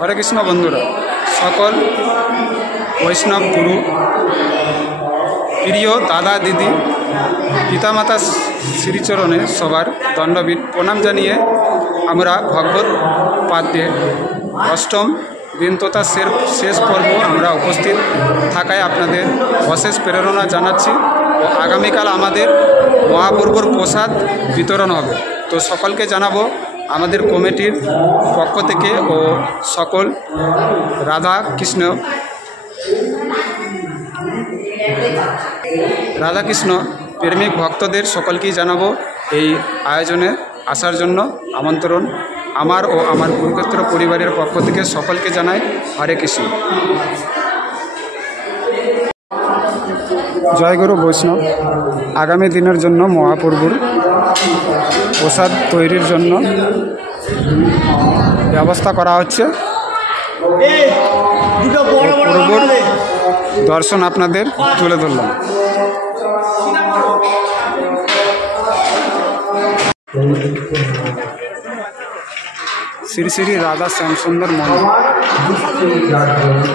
হরে কৃষ্ণ বন্ধুরা, সকল বৈষ্ণব গুরু, প্রিয় দাদা দিদি, পিতামাতা শ্রীচরণে সবার দণ্ডবিদ প্রণাম জানিয়ে আমরা ভগবত পাদ্যে অষ্টম দিন তথা শেষ পর্ব আমরা উপস্থিত থাকায় আপনাদের অশেষ প্রেরণা জানাচ্ছি ও আগামীকাল আমাদের মহাপ্রভুর প্রসাদ বিতরণ হবে। তো সকলকে জানাবো আমাদের কমিটির পক্ষ থেকে ও সকল রাধাকৃষ্ণ প্রেমিক ভক্তদের সকলকেই জানাবো এই আয়োজনে আসার জন্য আমন্ত্রণ। আমার ও আমার গুরুক্ষেত্র পরিবারের পক্ষ থেকে সকলকে জানাই হরে কৃষ্ণ। জয়গুরু বৈষ্ণব। আগামী দিনের জন্য মহাপ্রভুর প্রসাদ তৈরির জন্য ব্যবস্থা করা হচ্ছে। প্রভুর দর্শন আপনাদের তুলে ধরলাম। শ্রী শ্রী রাধা শ্যামসুন্দর মন্দির,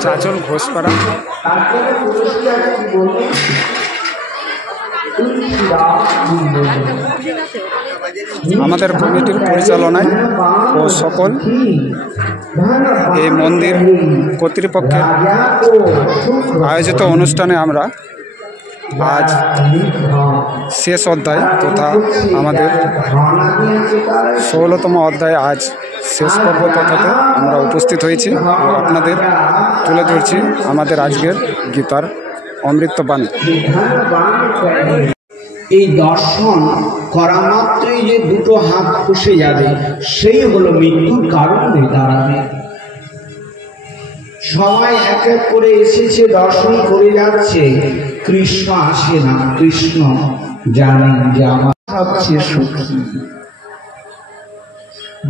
চাচল ঘোষপাড়া। আমাদের কমিটির পরিচালনায় ও সকল এই মন্দির কর্তৃপক্ষের আয়োজিত অনুষ্ঠানে আমরা আজ শেষ অধ্যায় তথা আমাদের 16তম অধ্যায় আজ শেষ পর্ব তথাতে আমরা উপস্থিত হয়েছি ও আপনাদের তুলে ধরছি আমাদের আজকের গীতার অমৃত বাণী। এই দর্শন করা মাত্রই যে দুটো হাত খসে যাবে সেই হলো মৃত্যুর কারণ হয়ে দাঁড়াবে। সবাই এক এক করে এসেছে, দর্শন করে যাচ্ছে, কৃষ্ণ আসে না। কৃষ্ণ জানেন যে আমার সবচেয়ে সুখী।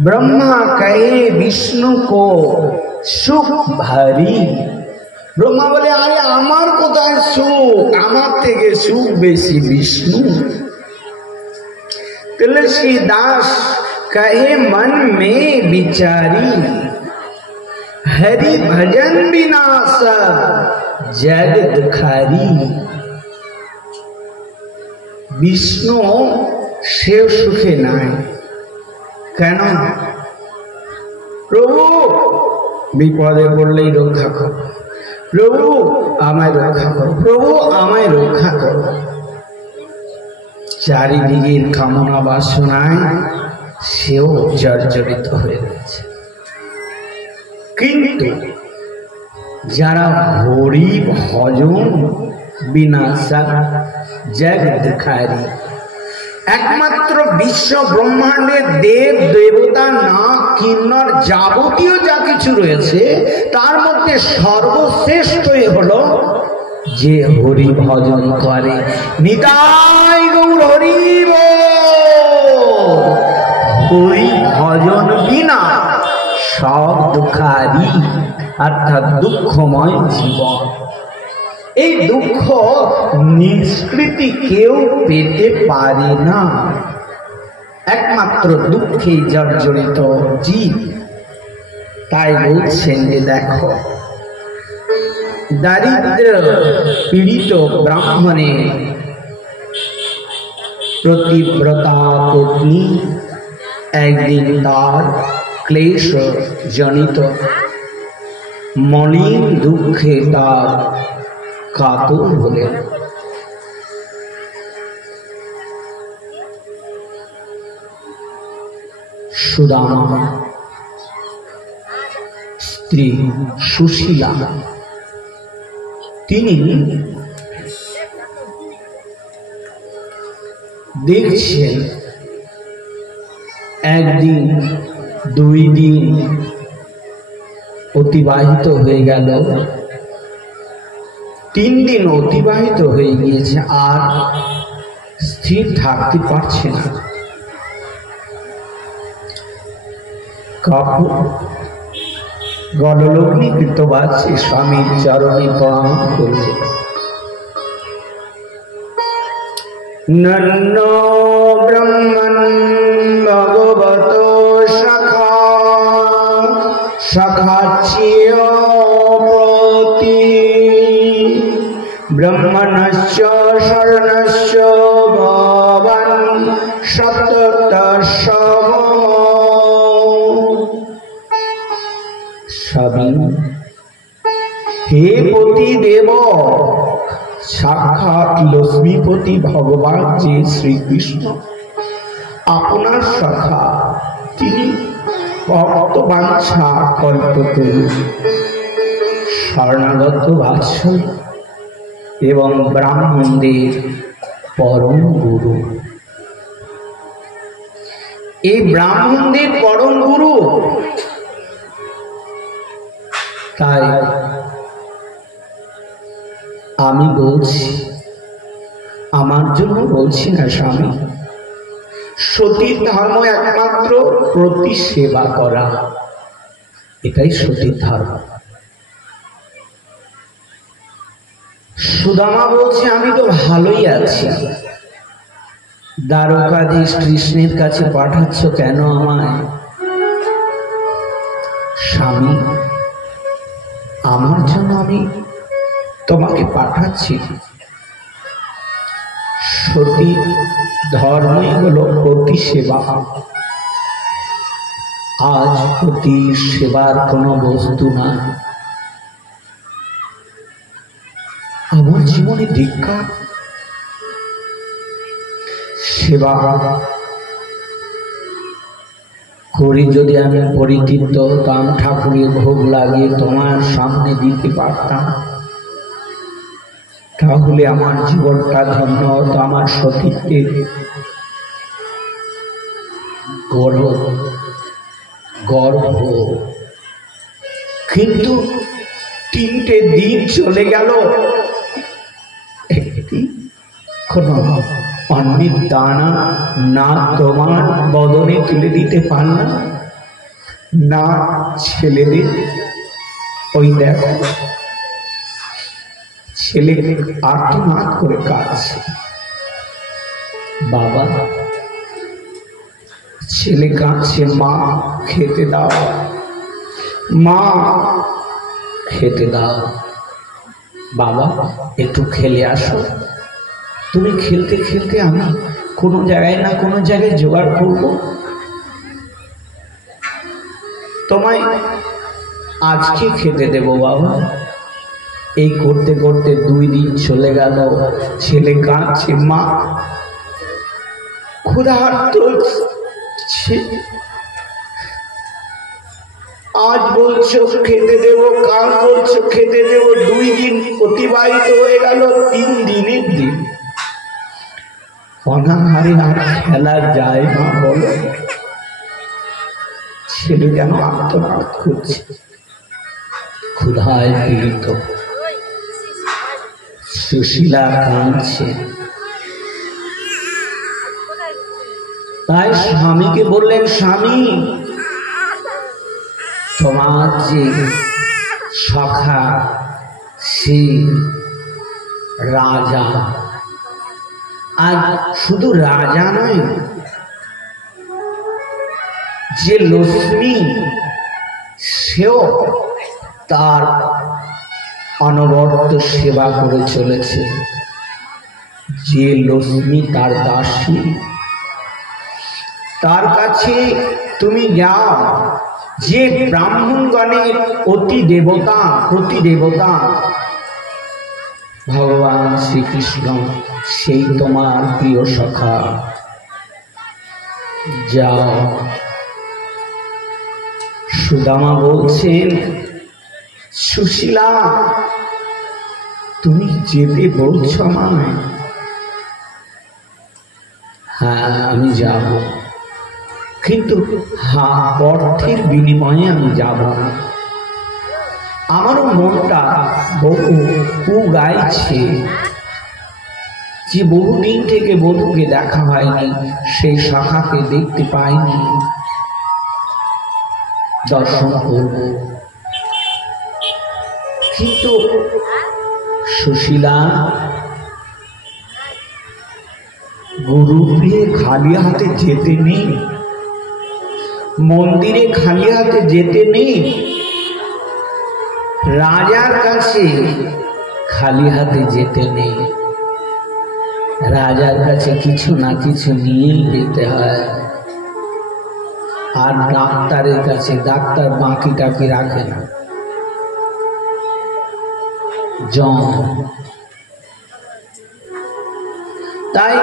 ব্রহ্মা কহে বিষ্ণু কো সুখ ভারী। ব্রহ্মা বলে, আরে আমার কোথায় সুখ, আমার থেকে সুখ বেশি বিষ্ণু। তুলসীদাস कहे मन में विचारी, हरि भजन बिना सब जग दुखारी। বিষ্ণু সেও সুখে নাই। কেন? প্রভু বিপদে পড়লেই রক্ষা করো, প্রভু আমায় রক্ষা করো, প্রভু আমায় রক্ষা করো। চারিদিকের কামনা বাসনায় সেও জর্জরিত হয়ে রয়েছে। কিন্তু যারা হরি ভজন বিনাশা জগৎকারী, একমাত্র বিশ্ব ব্রহ্মাণ্ডের দেব দেবতা না কিন্নর যাবতীয় যা কিছু রয়েছে তার মধ্যে সর্বশ্রেষ্ঠই হলো যে হরি ভজন করে। নিতাই গৌর হরি বল। হরি ভজন বিনা সব দুঃখারি, অর্থাৎ দুঃখময় জীবন। এই দুঃখ নিষ্কৃতি কেউ পেতে পারে না, একমাত্র দুঃখে জর্জরিত জীব। তাই বলছেন যে দেখো, দারিদ্র পীড়িত ব্রাহ্মণের প্রতিব্রতা পত্নী একদিন তার ক্লেশ জনিত মলিন দুঃখে তার কাতর হলেন। সুদামা স্ত্রী সুশীলা, তিনি দেখছেন একদিন 2 দিন অতিবাহিত হয়ে গেল, 3 দিন অতিবাহিত হয়ে গিয়েছে, আর স্থির থাকতে পারছে না। কাপড় গললগ্নি কৃতবাসী স্বামীর চরণে প্রণাম করলেন। নন্ন ব্রহ্মণ ভগবত সখা সখাচ্ছিয় প্রতি ব্রহ্মণশ্চ শরণশ্চ ভবান সততঃ স্বামী হে পতিদেব, সাক্ষাৎ লক্ষ্মীপতি ভগবান যে শ্রীকৃষ্ণ আপনার সখা, তিনি ভক্ত বাঞ্ছা কল্পতরু, শরণাগত বাৎসল্য এবং ব্রাহ্মণদের পরম গুরু। এই ব্রাহ্মণদের পরম গুরু, তাই আমি বলছি, আমার জন্য বলছি না স্বামী, সতীর ধর্ম একমাত্র প্রতি সেবা করা, এটাই সতীর ধর্ম। সুদামা বলছে আমি তো ভালোই আছি, দ্বারকাধীশ কৃষ্ণের কাছে পাঠাচ্ছ কেন আমায়? স্বামী, আমার জন্য আমি তোমাকে পাঠাচ্ছি। সতী ধর্মই হলো প্রতি সেবা। আজ প্রতি সেবার কোনো বস্তু না। আমার জীবনে দীক্ষা সেবা করি। যদি আমি পরিতৃপ্ত হতাম, ঠাকুরের ভোগ লাগিয়ে তোমার সামনে দিতে পারতাম, তাহলে আমার জীবনটা ধন্য হতো। আমার সতীত্বের গর্ব। কিন্তু 3টে দিন চলে গেল, একটি কোনো অন্যের দানা না তোমার বদনে তুলে দিতে পারলাম না। ছেলেদের ওই দেখো, ছেলে আর্তনাদ করে কাঁদছে, বাবা। ছেলে কাঁদছে, মা খেতে দাও, মা খেতে দাও। বাবা একটু খেলে আসো। তুমি খেলতে খেলতে আমি কোনো জায়গায় না কোনো জায়গায় জোগাড় করবো, তোমায় আজকে খেতে দেব বাবা। এই করতে করতে 2 দিন চলে গেল। ছেলে কাঁদছে, মা ক্ষুধার্ত, আজ বলছো খেতে দেব, কাল বলছো খেতে দেব। 2 দিন অতিবাহিত হয়ে গেল, 3 দিনের দিন। অনাহারে আর খেলা যায় না বলো? ছেলে যেন আত্মনাদ করছে, ক্ষুধায় পীড়িত। সুশীলা কাঁদছে। তাই স্বামীকে বললেন, স্বামী তোমার যে সখা সে রাজা, আর শুধু রাজা নয়, যে লক্ষ্মী সেও তার অনবরত সেবা করে চলেছে। যে লক্ষ্মী তার দাসী, তার কাছে তুমি যাও। যে ব্রাহ্মণগণের অতি দেবতা, প্রতি দেবতা ভগবান শ্রীকৃষ্ণ, সেই তোমার প্রিয় সখা। যাও। সুদামা বলছেন, সুশীলা তুমি যেতে বলছো আমায়? হ্যাঁ আমি যাব, কিন্তু অর্থের বিনিময়ে আমি যাব না। আমারও মনটা বহু গাইছে যে বহুদিন থেকে বধূকে দেখা হয়নি, সেই শাখাকে দেখতে পাইনি, দর্শন করব। কিন্তু সুশীলা, গুরুকে খালি হাতে যেতে নেই, মন্দিরে খালি হাতে যেতে নেই। রাজার কাছে খালি হাতে যেতে নেই, রাজার কাছে কিছু না কিছু নিয়ে যেতে হয়। আর ডাক্তারের কাছে ডাক্তার বাকি টাকি রাখে না, তাই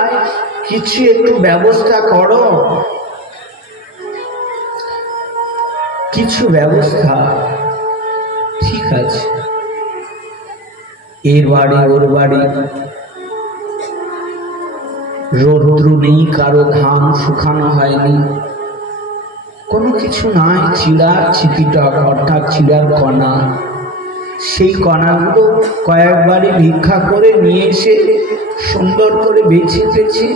কিছু একটু ব্যবস্থা করো, কিছু ব্যবস্থা। ঠিক আছে, এর বাড়ি ওর বাড়ি, রৌদ্র নেই, কারো ধান শুকানো হয়নি, কোনো কিছু নাই, চিড়া চিপিটক অর্থাৎ চিড়ার কণা, সেই কণাগুলো কয়েকবারই ভিক্ষা করে নিয়ে এসে সুন্দর করে বেছে বেছে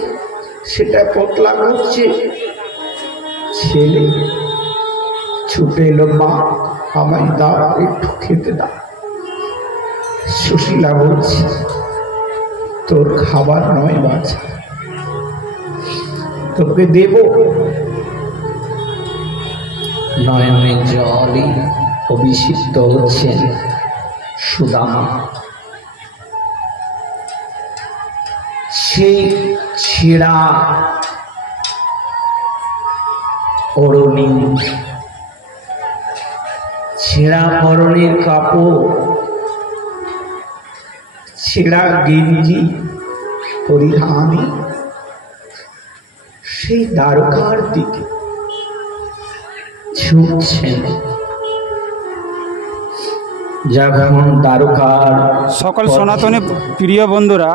সেটা পতলা করছে। ছেলে ছুটে এলো, মা আমায় দাও, একটু খেতে দাও। সুশীলা বলছে, তোর খাবার নয় বাছা, তোকে দেব। নয়নে জলে অভিষিক্ত হচ্ছেন সুদামা। সেই ছেঁড়া অরণি, ছেঁড়া পরনের কাপড়, ছেঁড়া গেঞ্জি পরিধানে সেই দ্বারকার দিকে ছুটছেন। যখন দ্বারকার সকল সনাতনী প্রিয় বন্ধুরা,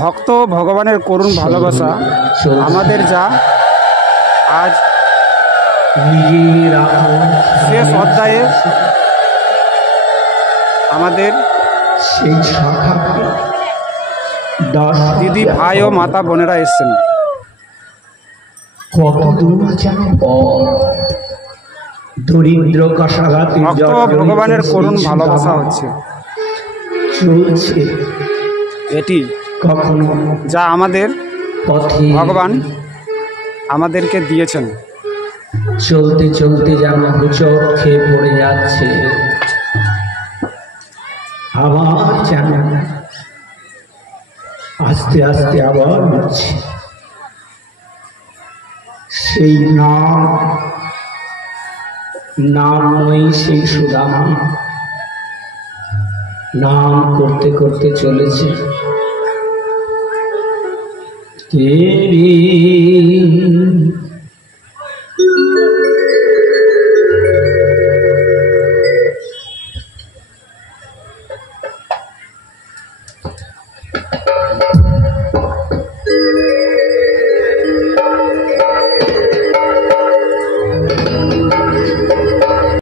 ভক্ত ভগবানের করুণ ভালোবাসা আমাদের যা আজ শেষ অধ্যায়ে আমাদের সেই শাখা দিদি ভাই ও মাতা বোনেরা এসছেন। কত দূর দরিদ্র কষাঘাতে ভক্ত ভগবানের করুণ ভালোবাসা হচ্ছে চলছে, এটি কখনো যা আমাদের পথে ভগবান আমাদেরকে দিয়েছেন। চলতে চলতে যেন হুচট খেয়ে পড়ে যাচ্ছে, আবার যেন আস্তে আস্তে আবার উঠছে। সেই নামই সেই সুদামা নাম করতে করতে চলেছে।